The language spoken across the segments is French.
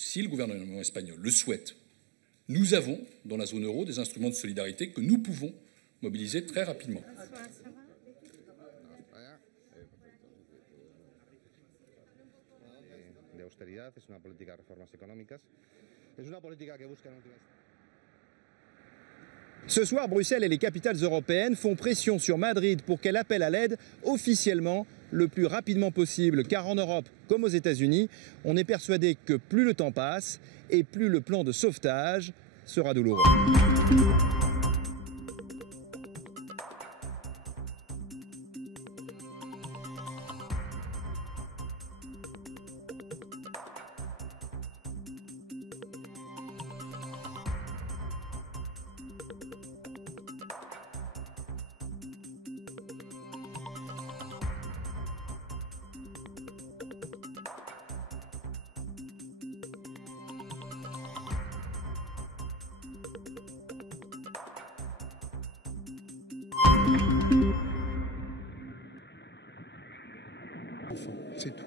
si le gouvernement espagnol le souhaite, nous avons dans la zone euro des instruments de solidarité que nous pouvons mobiliser très rapidement. Ce soir, Bruxelles et les capitales européennes font pression sur Madrid pour qu'elle appelle à l'aide officiellement le plus rapidement possible. Car en Europe, comme aux États-Unis, on est persuadé que plus le temps passe et plus le plan de sauvetage sera douloureux. C'est tout.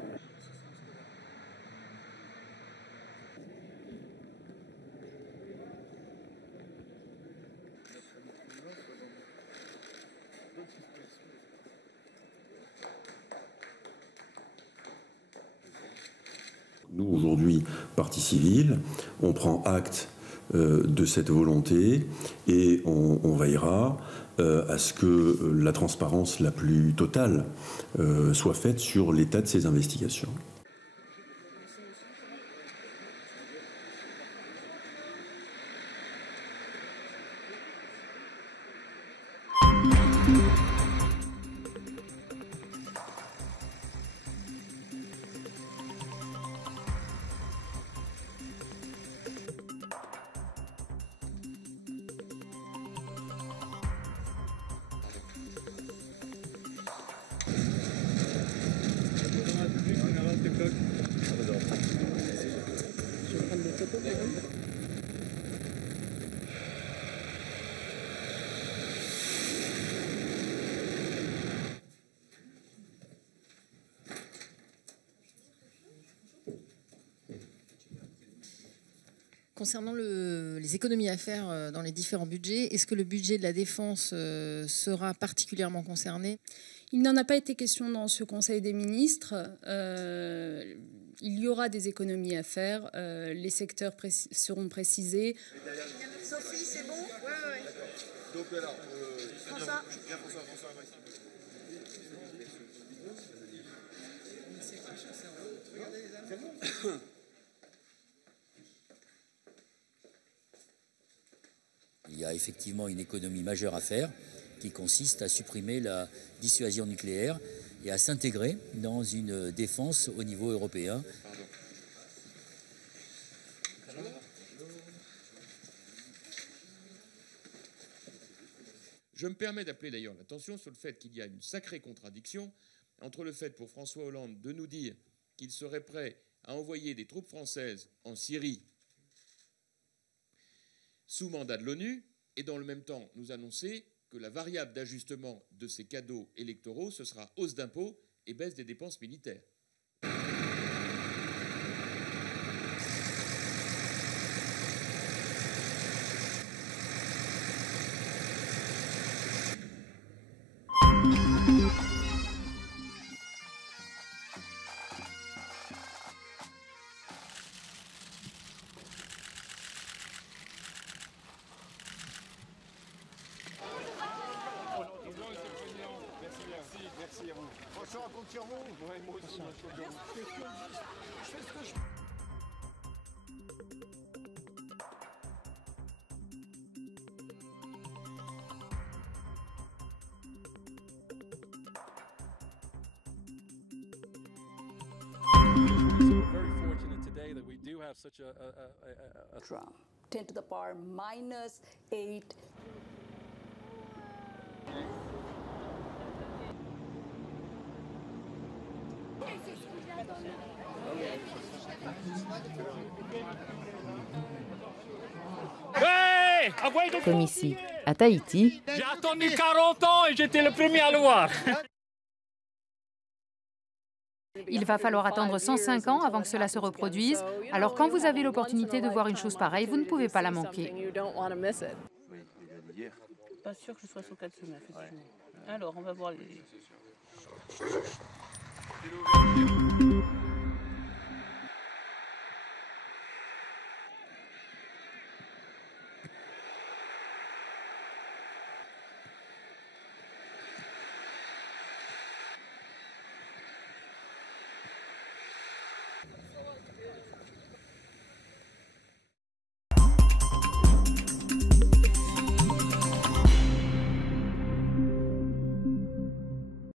Nous, aujourd'hui, partie civile, on prend acte de cette volonté et on veillera à ce que la transparence la plus totale soit faite sur l'état de ces investigations. Concernant les économies à faire dans les différents budgets, est-ce que le budget de la défense sera particulièrement concerné? Il n'en a pas été question dans ce Conseil des ministres. Il y aura des économies à faire. Les secteurs seront précisés. Sophie, c'est bon? Ouais. Donc là, François. Il y a effectivement une économie majeure à faire qui consiste à supprimer la dissuasion nucléaire et à s'intégrer dans une défense au niveau européen. Je me permets d'appeler d'ailleurs l'attention sur le fait qu'il y a une sacrée contradiction entre le fait pour François Hollande de nous dire qu'il serait prêt à envoyer des troupes françaises en Syrie sous mandat de l'ONU et dans le même temps nous annoncer que la variable d'ajustement de ces cadeaux électoraux, ce sera hausse d'impôts et baisse des dépenses militaires. Merci à vous. François, compte sur vous. Ouais, moi aussi. Je fais ce que je... Very fortunate today that we do have such a Trump, 10 to the power -8. Comme ici, à Tahiti. J'ai attendu 40 ans et j'étais le premier à le voir. Il va falloir attendre 105 ans avant que cela se reproduise. Alors quand vous avez l'opportunité de voir une chose pareille, vous ne pouvez pas la manquer. Pas sûr que je sois sous 4 semaines, effectivement. Alors, on va voir les...